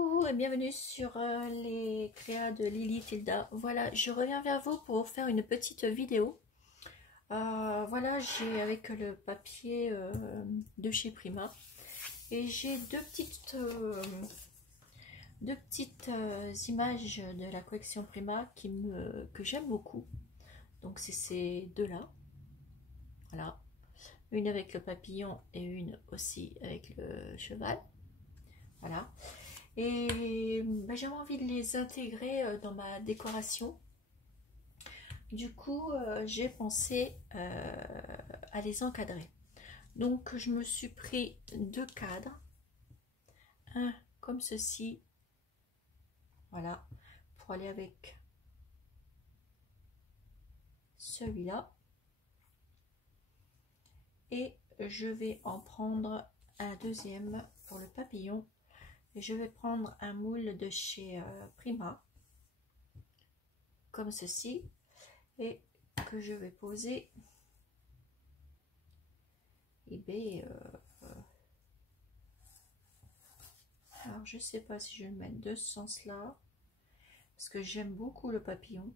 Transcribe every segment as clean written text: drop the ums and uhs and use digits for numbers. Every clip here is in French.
Coucou et bienvenue sur les créas de Lily Tilda. Voilà, je reviens vers vous pour faire une petite vidéo. Voilà, j'ai avec le papier de chez Prima et j'ai deux petites images de la collection Prima que j'aime beaucoup. Donc c'est ces deux-là. Voilà, une avec le papillon et une aussi avec le cheval. Voilà. Et j'avais envie de les intégrer dans ma décoration. Du coup, j'ai pensé à les encadrer. Donc, je me suis pris deux cadres. Un comme ceci. Voilà. Pour aller avec celui-là. Et je vais en prendre un deuxième pour le papillon. Et je vais prendre un moule de chez Prima, comme ceci, et que je vais poser. Et alors je sais pas si je vais le mettre de ce sens là, parce que j'aime beaucoup le papillon,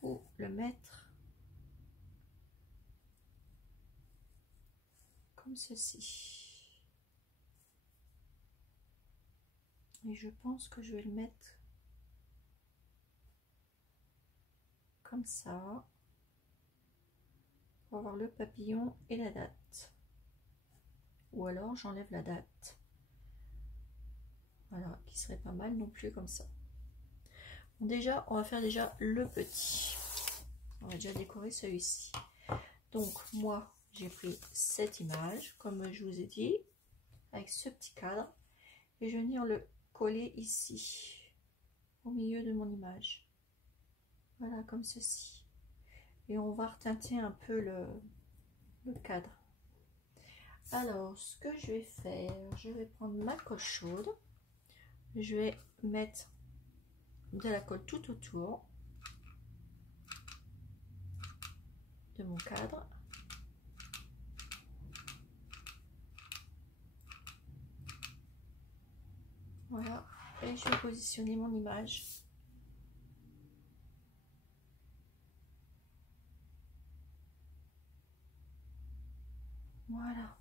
ou le mettre comme ceci. Et je pense que je vais le mettre comme ça pour avoir le papillon et la date, ou alors j'enlève la date. Voilà, qui serait pas mal non plus comme ça. Bon, déjà on va faire déjà le petit, on va déjà décorer celui-ci. Donc moi j'ai pris cette image comme je vous ai dit avec ce petit cadre et je vais venir le coller ici au milieu de mon image. Voilà, comme ceci. Et on va reteinter un peu le cadre. Alors, ce que je vais faire, je vais prendre ma colle chaude. Je vais mettre de la colle tout autour de mon cadre. Voilà. Et je vais positionner mon image. Voilà.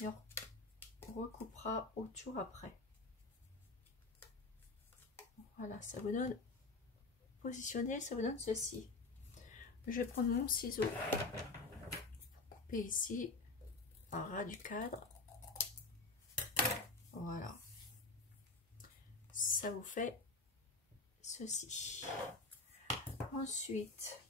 Et on recoupera autour après. Voilà, ça vous donne positionné, ça vous donne ceci. Je vais prendre mon ciseau pour couper ici en ras du cadre. Voilà, ça vous fait ceci. Ensuite,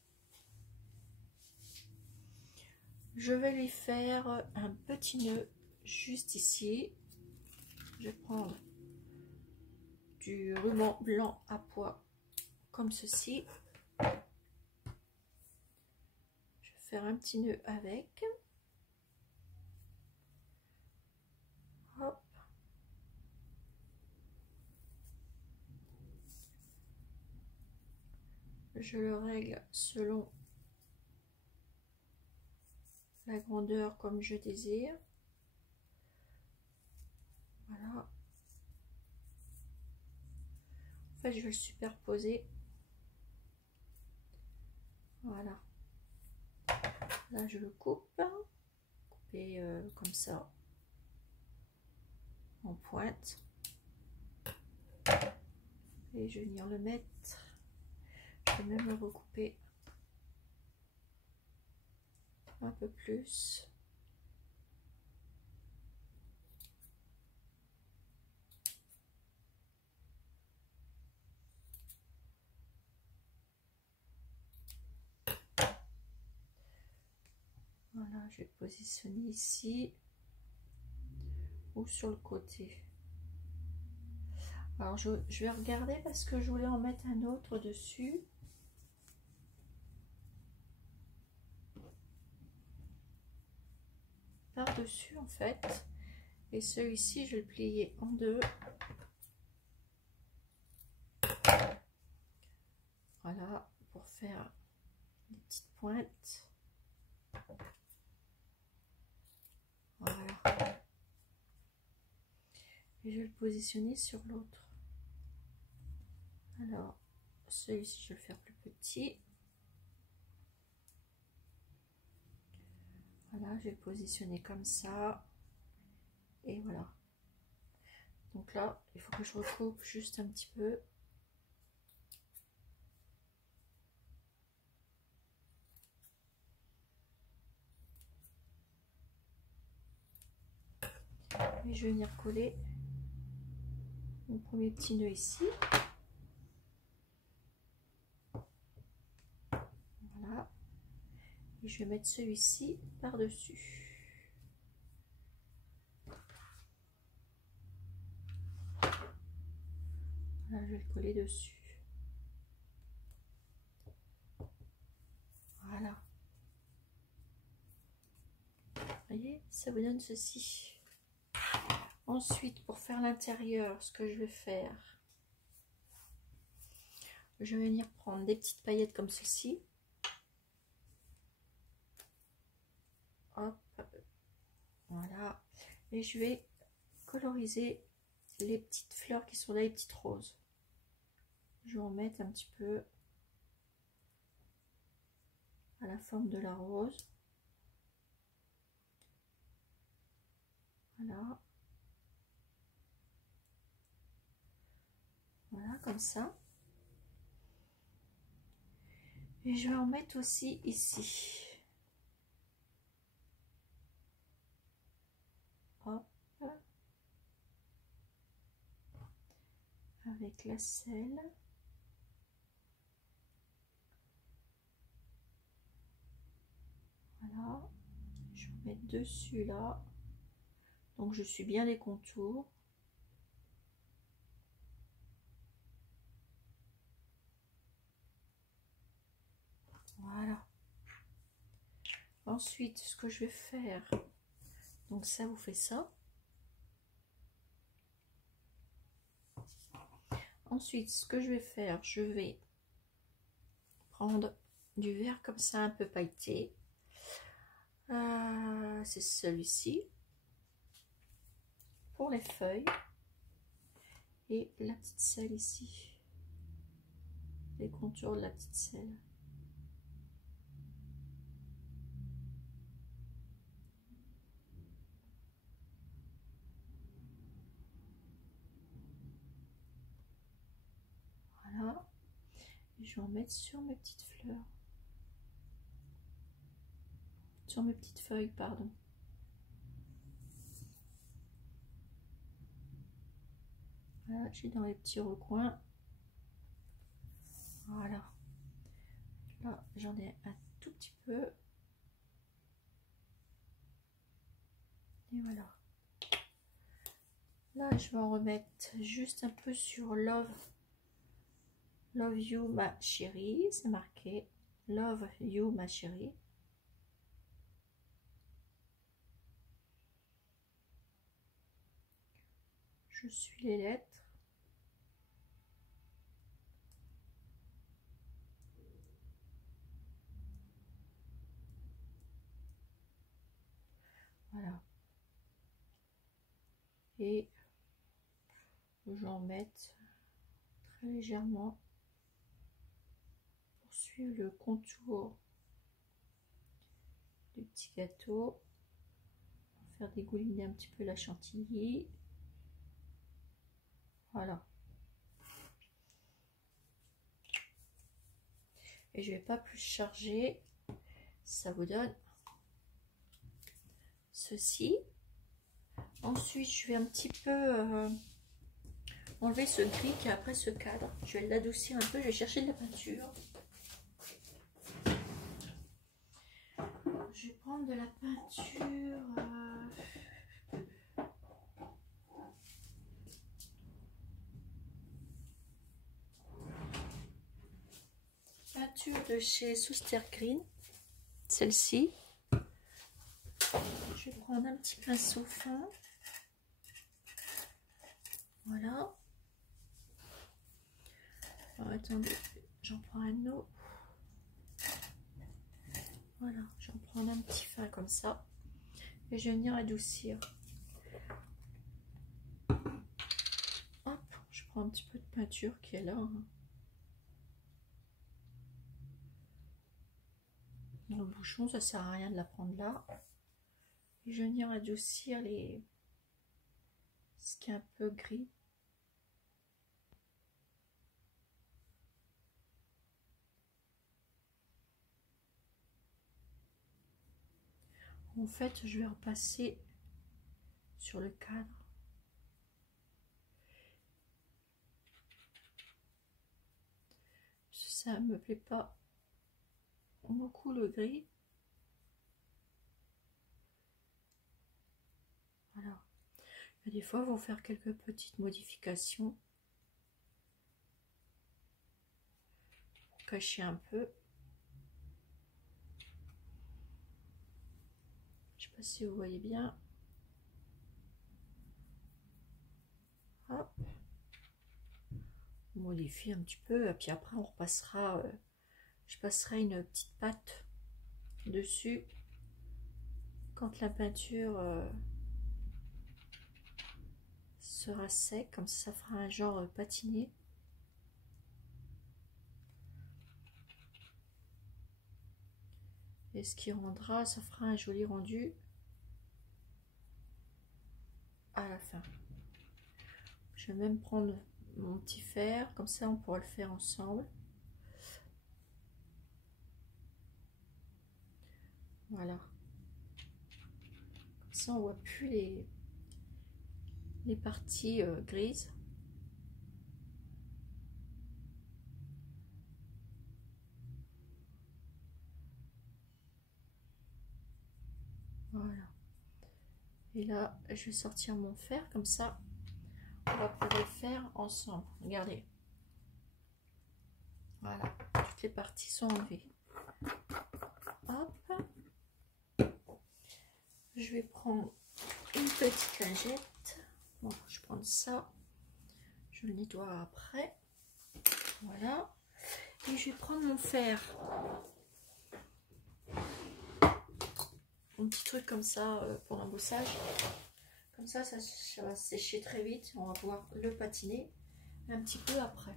je vais lui faire un petit nœud juste ici. Je vais prendre du ruban blanc à pois comme ceci. Je vais faire un petit nœud avec. Hop. Je le règle selon la grandeur comme je désire. Voilà. En fait, je vais le superposer. Voilà. Là, je le coupe. Couper comme ça. En pointe. Et je vais venir le mettre. Je vais même le recouper un peu plus. Voilà, je vais positionner ici ou sur le côté. Alors je vais regarder parce que je voulais en mettre un autre dessus. Par-dessus en fait. Et celui-ci, je vais le plier en deux. Voilà, pour faire des petites pointes. Voilà. et je vais le positionner sur l'autre. Alors, celui-ci, je vais le faire plus petit. Voilà, je vais le positionner comme ça. Et voilà. Donc là, il faut que je recoupe juste un petit peu. Et je vais venir coller mon premier petit nœud ici. Voilà. Et je vais mettre celui-ci par-dessus. Là, je vais le coller dessus. Voilà. Vous voyez, ça vous donne ceci. Ensuite, pour faire l'intérieur, ce que je vais faire, je vais venir prendre des petites paillettes comme ceci. Hop. Voilà. Et je vais coloriser les petites fleurs qui sont là, les petites roses. Je vais en mettre un petit peu à la forme de la rose. Voilà. Voilà, comme ça. Et je vais en mettre aussi ici. Hop. Avec la selle. Voilà. Je vais mettre dessus là. Donc je suis bien les contours. Voilà. Ensuite, ce que je vais faire, donc ça vous fait ça. Ensuite, ce que je vais faire, je vais prendre du vert comme ça, un peu pailleté. C'est celui-ci pour les feuilles. Et la petite selle ici. Les contours de la petite selle. Voilà. Et je vais en mettre sur mes petites fleurs. Sur mes petites feuilles, pardon. Voilà, j'ai dans les petits recoins. Voilà. Là, j'en ai un tout petit peu. Et voilà. Là, je vais en remettre juste un peu sur Love You, ma chérie. C'est marqué Love You, ma chérie. Je suis les lettres. Voilà. Et j'en mette très légèrement pour suivre le contour du petit gâteau. Faire dégouliner un petit peu la chantilly. Voilà. Et je vais pas plus charger. Ça vous donne ceci. Ensuite, je vais un petit peu enlever ce gris qui est après ce cadre. Je vais l'adoucir un peu. Je vais chercher de la peinture. Je vais prendre de la peinture. Peinture de chez Souster Green. Celle-ci. Je vais prendre un petit pinceau fin. Voilà. Alors, attendez, j'en prends un autre. Voilà, j'en prends un petit fin comme ça. Et je vais venir adoucir. prends un petit peu de peinture qui est là. Hein. Dans le bouchon, ça sert à rien de la prendre là. Et je vais venir adoucir ce qui est un peu gris. En fait, je vais repasser sur le cadre. Ça me plaît pas beaucoup le gris. Voilà. Et des fois, il faut faire quelques petites modifications pour cacher un peu. Je sais pas si vous voyez bien. Hop. On modifie un petit peu et puis après on repassera. Je passerai une petite pâte dessus quand la peinture sera sec, comme ça fera un genre patiné. Et ce qui rendra, ça fera un joli rendu à la fin. Je vais même prendre mon petit fer, comme ça on pourra le faire ensemble. Voilà. Comme ça on voit plus les parties grises. Voilà. Et là, je vais sortir mon fer, comme ça on va pouvoir le faire ensemble. Regardez. Voilà, toutes les parties sont enlevées. Hop. Je vais prendre une petite lingette. Bon, je prends ça. Je le nettoie après. Voilà. Et je vais prendre mon fer. Un petit truc comme ça pour l'embossage. Comme ça va sécher très vite. On va pouvoir le patiner un petit peu après.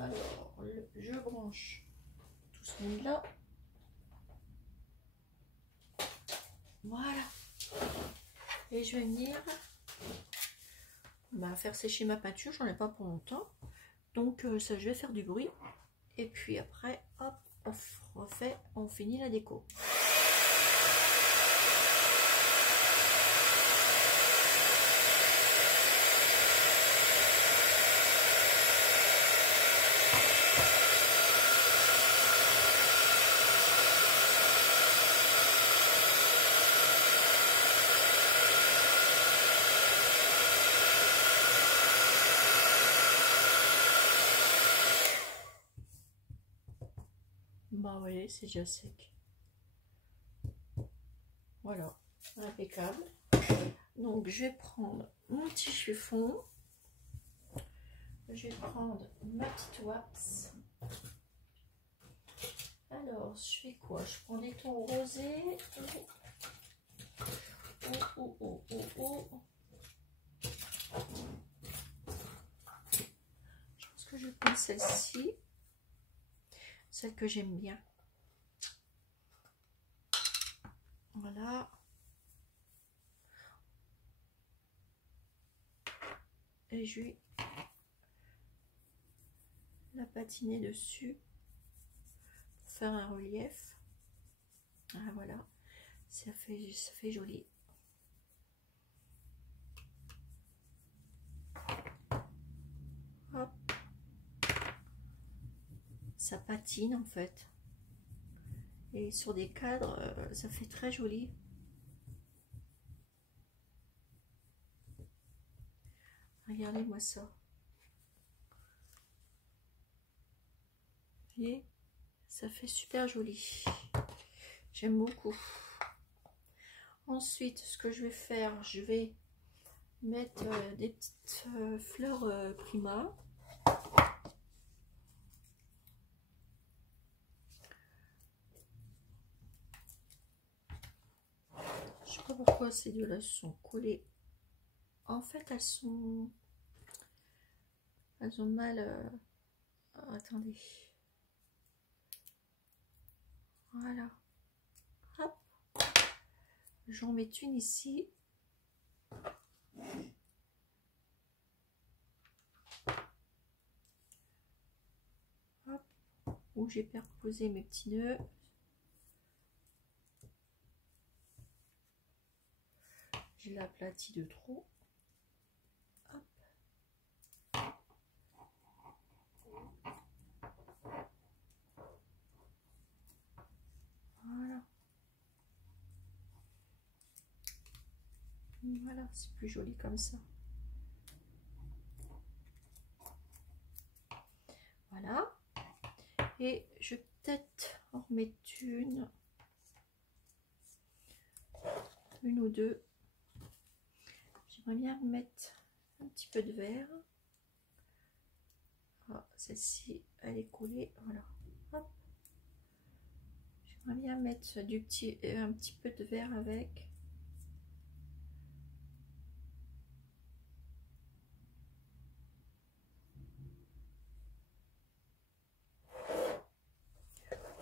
Alors, je branche tout ce monde-là. Voilà. Et je vais venir faire sécher ma peinture. J'en ai pas pour longtemps. Donc, ça, je vais faire du bruit. Et puis après, hop, on finit la déco. Bah vous voyez, c'est déjà sec. Voilà, impeccable. Donc je vais prendre mon petit chiffon. Je vais prendre ma petite wax. Alors, je fais quoi? Je prends des tons rosés. Je pense que je prends celle-ci. Celle que j'aime bien. Voilà. Et je vais la patiner dessus pour faire un relief. Ah, voilà. Ça fait joli. Hop. Ça patine en fait. Et sur des cadres, ça fait très joli. Regardez-moi ça. Vous voyez, ça fait super joli. J'aime beaucoup. Ensuite, ce que je vais faire, je vais mettre des petites fleurs Prima. Je sais pas pourquoi ces deux-là sont collées. En fait, elles sont Elles ont mal... attendez. Voilà. Hop. J'en mets une ici. Hop. Où j'ai perposé mes petits nœuds. Je l'aplatis de trop. Hop. Voilà. Voilà, c'est plus joli comme ça. Voilà. Et je vais peut-être en remettre une ou deux. J'aimerais bien mettre un petit peu de vert. Ah, celle-ci, elle est collée. Voilà. Hop. J'aimerais bien mettre un petit peu de vert avec.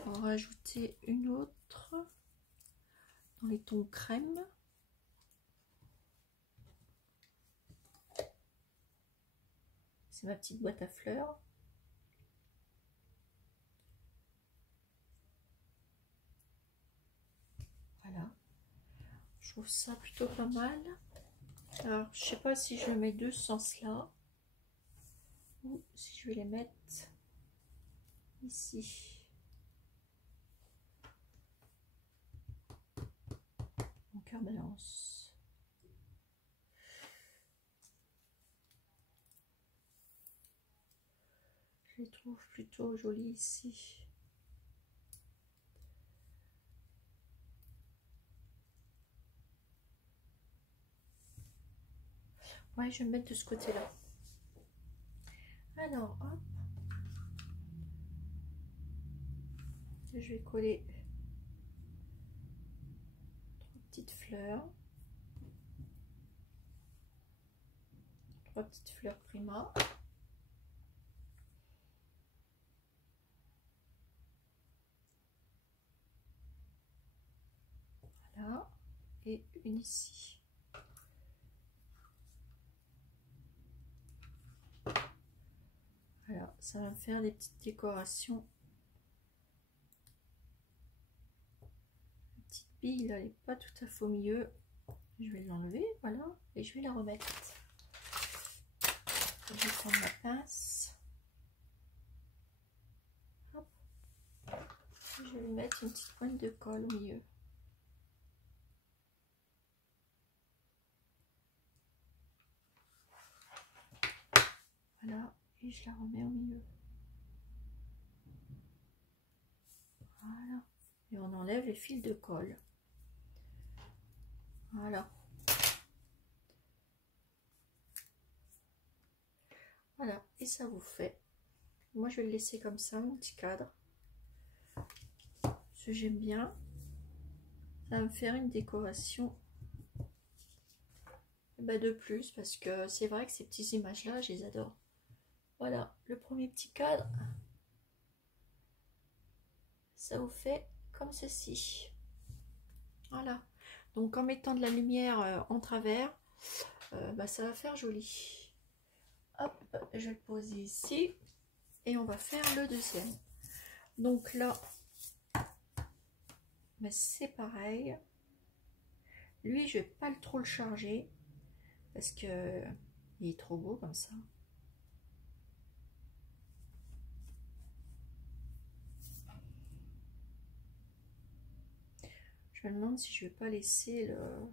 On va rajouter une autre dans les tons crème. C'est ma petite boîte à fleurs. Voilà. Je trouve ça plutôt pas mal. Alors, je sais pas si je vais mettre deux sens-là ou si je vais les mettre ici. Mon cœur balance. Je les trouve plutôt jolies ici. Ouais, je vais me mettre de ce côté-là. Alors, hop. Je vais coller 3 petites fleurs. 3 petites fleurs Prima. Voilà. Et une ici. Voilà, ça va me faire des petites décorations. La petite bille, là, elle n'est pas tout à fait au milieu. Je vais l'enlever, voilà, et je vais la remettre. Je vais prendre ma pince. Hop. Je vais lui mettre une petite pointe de colle au milieu. Voilà, et je la remets au milieu. Voilà. Et on enlève les fils de colle. Voilà. Voilà, et ça vous fait. Moi, je vais le laisser comme ça, mon petit cadre. Ce que j'aime bien. Ça va me faire une décoration de plus, parce que c'est vrai que ces petites images-là, je les adore. Voilà, le premier petit cadre. Ça vous fait comme ceci. Voilà. Donc, en mettant de la lumière en travers, ça va faire joli. Hop, je vais le poser ici et on va faire le deuxième. Donc là, c'est pareil. Lui, je vais pas trop le charger parce que il est trop beau comme ça. Je me demande si je vais pas laisser le...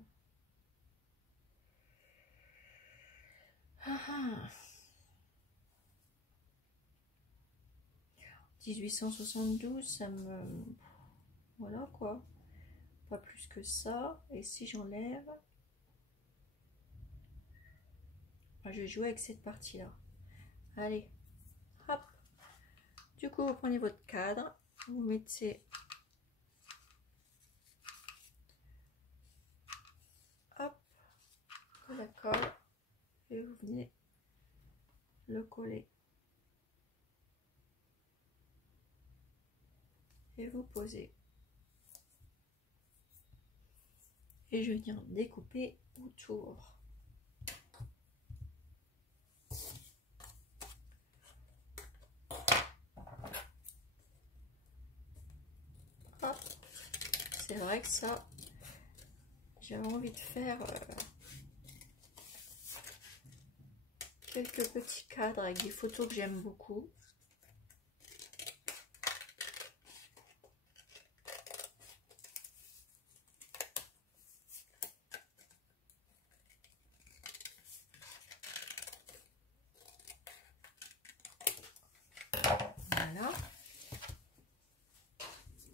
1872, ça me... Voilà quoi. Pas plus que ça. Et si j'enlève... je vais jouer avec cette partie-là. Allez. Hop. Du coup, vous prenez votre cadre. Vous mettez... Hop. De la colle. Et vous venez le coller et vous posez. Et je viens découper autour. C'est vrai que ça, j'avais envie de faire quelques petits cadres avec des photos que j'aime beaucoup. Voilà.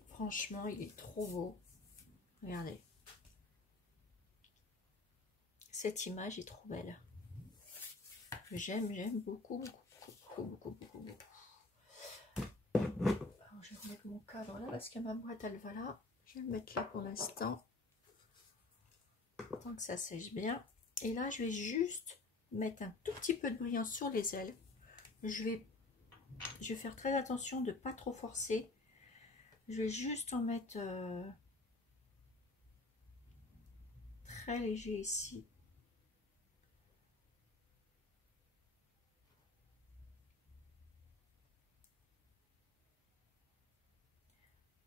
Franchement, il est trop beau. Regardez. Cette image est trop belle. J'aime beaucoup. Alors, je vais remettre mon cadre là parce que ma boîte, elle va là. Je vais le mettre là pour l'instant. Tant que ça sèche bien. Et là, je vais juste mettre un tout petit peu de brillance sur les ailes. Je vais faire très attention de ne pas trop forcer. Je vais juste en mettre très léger ici.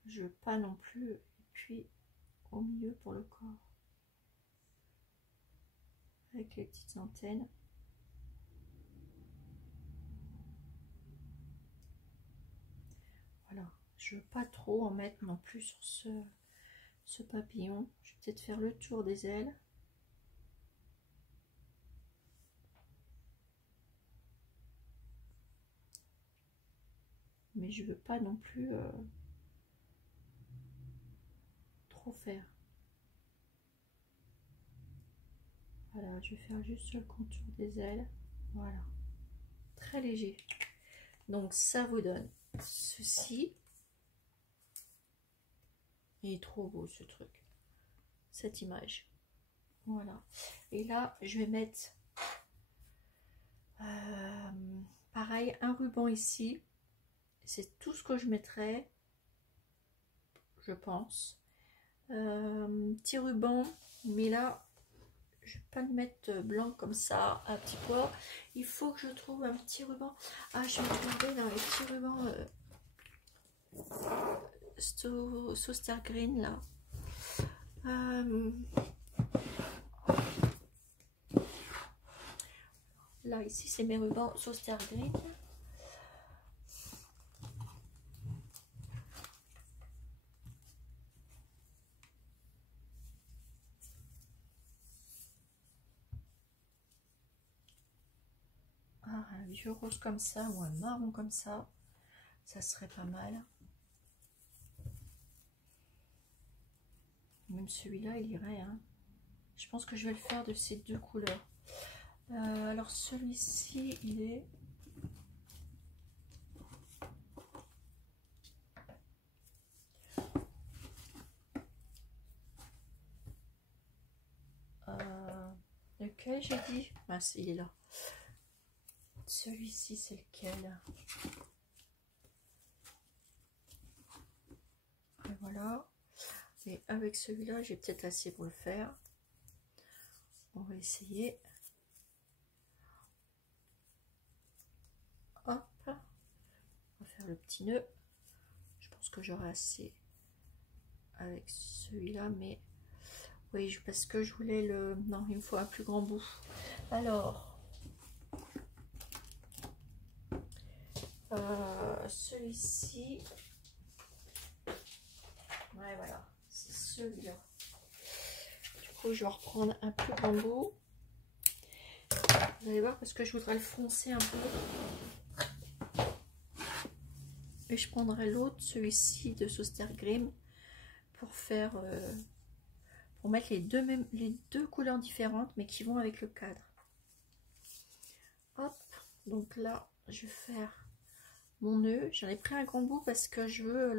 Je veux pas non plus. Et puis au milieu pour le corps. Avec les petites antennes. Voilà. Je veux pas trop en mettre non plus sur ce papillon. Je vais peut-être faire le tour des ailes. Mais je veux pas non plus trop faire. Voilà, je vais faire juste le contour des ailes. Voilà. Très léger. Donc ça vous donne ceci. Il est trop beau ce truc. Cette image. Voilà. Et là, je vais mettre pareil, un ruban ici. C'est tout ce que je mettrai, je pense. Petit ruban, mais là, je vais pas le mettre blanc comme ça, un petit peu. Il faut que je trouve un petit ruban. Ah, je vais trouver dans les petits rubans Soster Green là. Là, ici, c'est mes rubans Soster Green. Ah, un vieux rose comme ça ou un marron comme ça, ça serait pas mal. Même celui-là, il irait. Hein. Je pense que je vais le faire de ces deux couleurs. Alors celui-ci, il est... lequel j'ai dit? Ah, il est là. Celui-ci, c'est lequel? Et voilà. Et avec celui-là, j'ai peut-être assez pour le faire. On va essayer. Hop. On va faire le petit nœud. Je pense que j'aurai assez avec celui-là, mais oui, parce que je voulais le... Non, il me faut un plus grand bout. Alors, celui-ci, ouais, voilà, c'est celui-là. Du coup, je vais reprendre un plus grand bout. Vous allez voir, parce que je voudrais le foncer un peu. Et je prendrai l'autre, celui-ci de Soster Green, pour faire, pour mettre les deux couleurs différentes, mais qui vont avec le cadre. Hop, donc là, je vais faire mon nœud. J'en ai pris un grand bout parce que je veux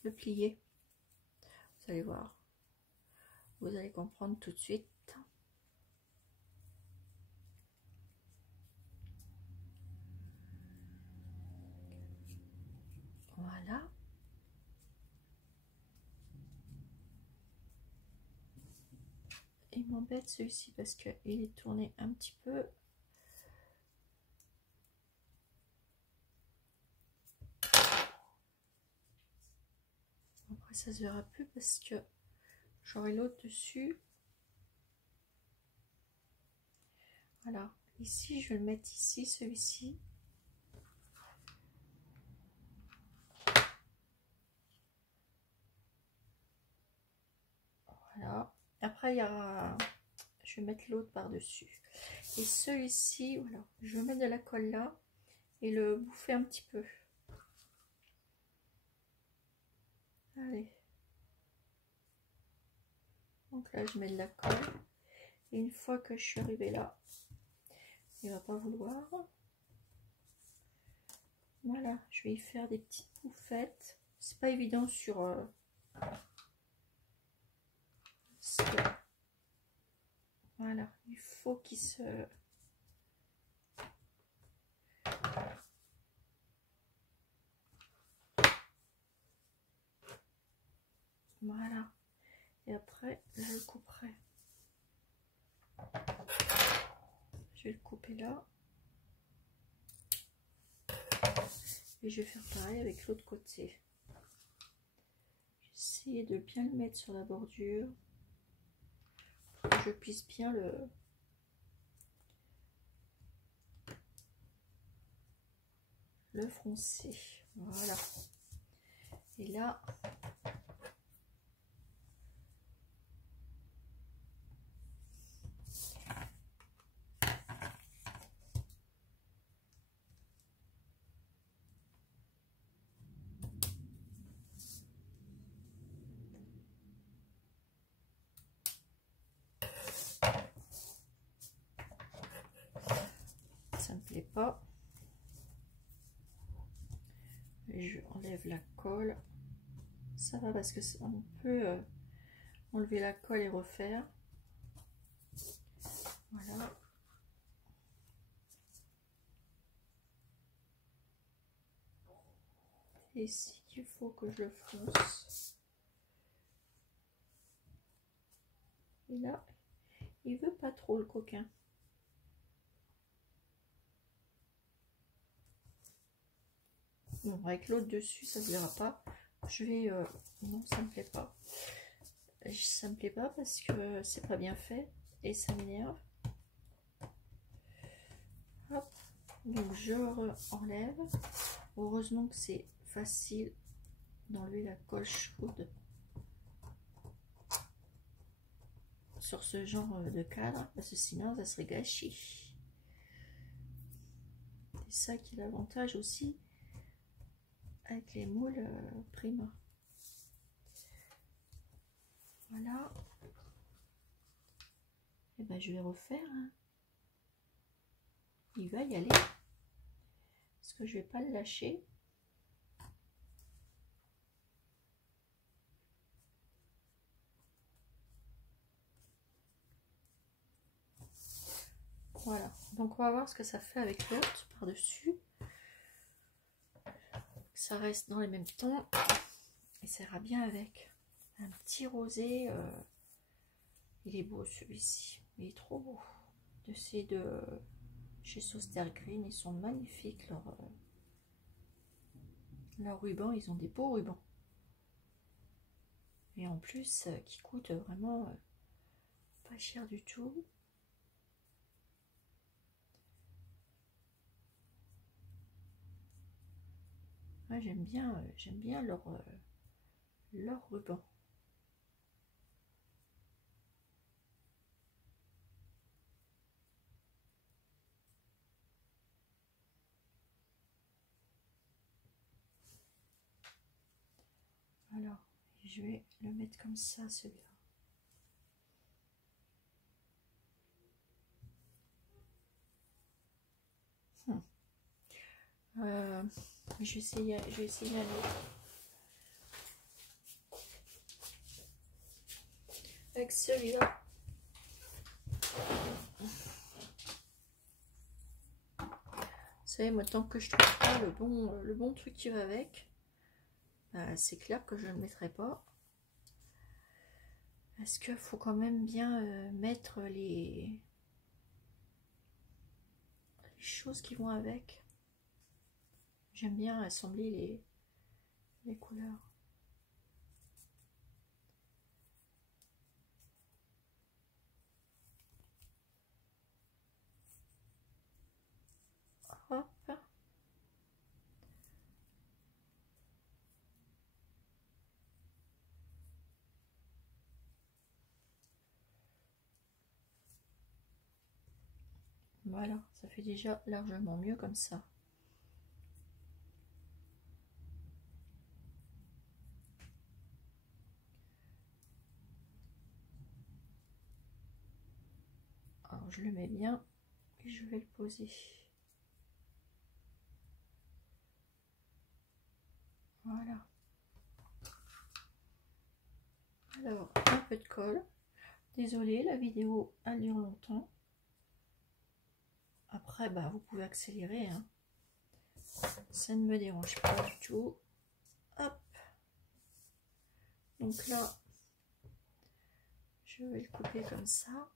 le plier. Vous allez voir, vous allez comprendre tout de suite. Voilà. Il m'embête celui-ci parce qu'il est tourné un petit peu. Après ça se verra plus parce que j'aurai l'autre dessus. Voilà. Ici, je vais le mettre ici, celui-ci. Voilà. Après, il y aura... Je vais mettre l'autre par-dessus. Et celui-ci, voilà. Je vais mettre de la colle là et le bouffer un petit peu. Allez. Donc là, je mets de la colle. Et une fois que je suis arrivée là, il va pas vouloir. Voilà, je vais y faire des petites bouffettes. C'est pas évident sur... Voilà, il faut qu'il se... Voilà. Et après, je le couperai. Je vais le couper là. Et je vais faire pareil avec l'autre côté. J'essaie de bien le mettre sur la bordure. Pour que je puisse bien le froncer. Voilà. Et là... ça me plaît pas. Je enlève la colle. Ça va parce que on peut enlever la colle et refaire. Voilà. Et ici il faut que je le fronce. Et là, il veut pas trop le coquin. Bon, avec l'autre dessus, ça se verra pas. Je vais... non, ça me plaît pas. Ça me plaît pas parce que c'est pas bien fait et ça m'énerve. Hop. Donc je enlève. Heureusement que c'est facile d'enlever la colle chaude sur ce genre de cadre parce que sinon ça serait gâché. C'est ça qui est l'avantage aussi avec les moules Prima. Voilà. Et ben je vais refaire. Hein. Il va y aller. Parce que je vais pas le lâcher. Voilà. Donc on va voir ce que ça fait avec l'autre par-dessus. Ça reste dans les mêmes tons. Et ça ira bien avec un petit rosé. Il est beau celui-ci. Il est trop beau. De ces deux chez Soster Green. Ils sont magnifiques. Leurs rubans. Ils ont des beaux rubans. Et en plus, qui coûtent vraiment pas cher du tout. Ouais, j'aime bien leur ruban. Alors, je vais le mettre comme ça, celui-là. Je vais essayer un autre. Avec celui-là. Vous savez, moi, tant que je trouve pas le bon truc qui va avec, c'est clair que je ne le mettrai pas. Parce qu'il faut quand même bien mettre les choses qui vont avec. J'aime bien assembler les couleurs. Hop. Voilà, ça fait déjà largement mieux comme ça. Alors je le mets bien et je vais le poser. Voilà. Alors, un peu de colle. Désolée, la vidéo elle dure longtemps. Après, bah, vous pouvez accélérer, hein. Ça ne me dérange pas du tout. Hop. Donc là, je vais le couper comme ça.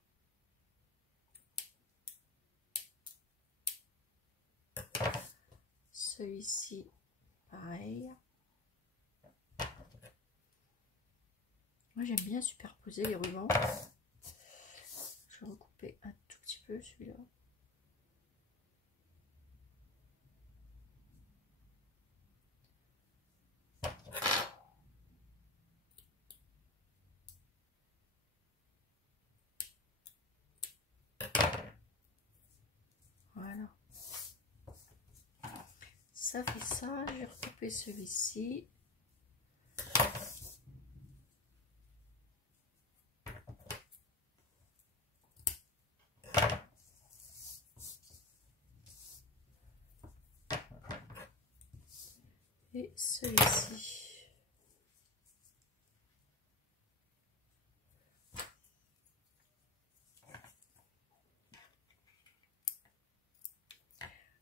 Celui-ci, pareil. Moi, j'aime bien superposer les rubans. Je vais recouper un tout petit peu celui-là. Voilà. Ça fait ça. Je vais recouper celui-ci. Et celui-ci.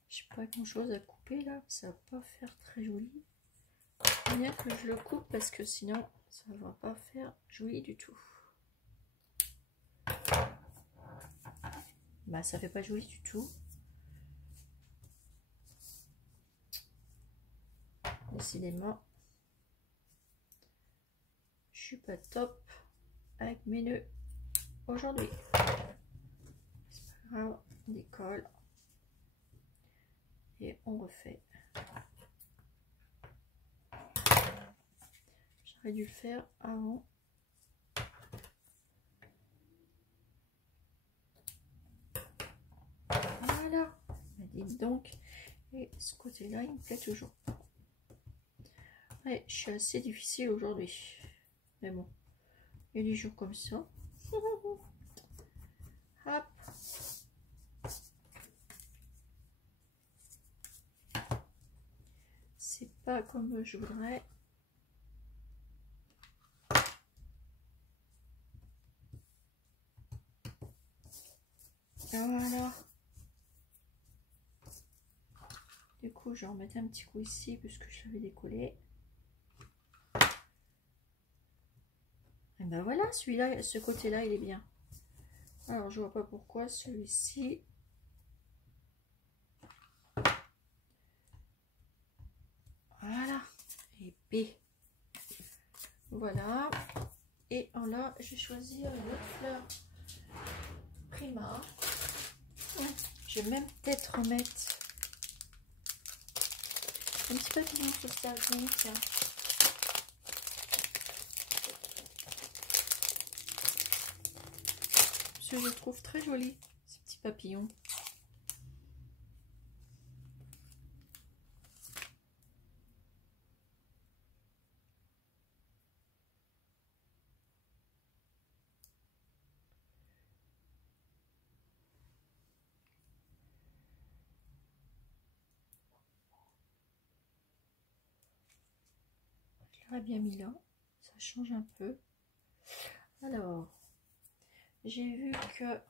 J'ai pas grand chose à couper là, ça va pas faire très joli. Bien que je le coupe parce que sinon ça va pas faire joli du tout. Bah ça fait pas joli du tout. Décidément, je suis pas top avec mes nœuds aujourd'hui. C'est pas grave, on décolle et on refait. J'aurais dû le faire avant. Voilà, bah, dites donc. Et ce côté-là, il me plaît toujours. Ouais, je suis assez difficile aujourd'hui. Mais bon, il y a des jours comme ça. Hop. C'est pas comme je voudrais. Voilà. Du coup, je vais remettre un petit coup ici puisque je l'avais décollé. Et ben voilà, celui-là, ce côté-là, il est bien. Alors, je vois pas pourquoi celui-ci. Voilà. Épais. Voilà. Et en là, je vais choisir une autre fleur Prima. Je vais même peut-être remettre un petit papillon sur sa zone, tiens. Parce que je le trouve très joli, ce petit papillon. Je l'aurais bien mis là, ça change un peu. Alors, j'ai vu que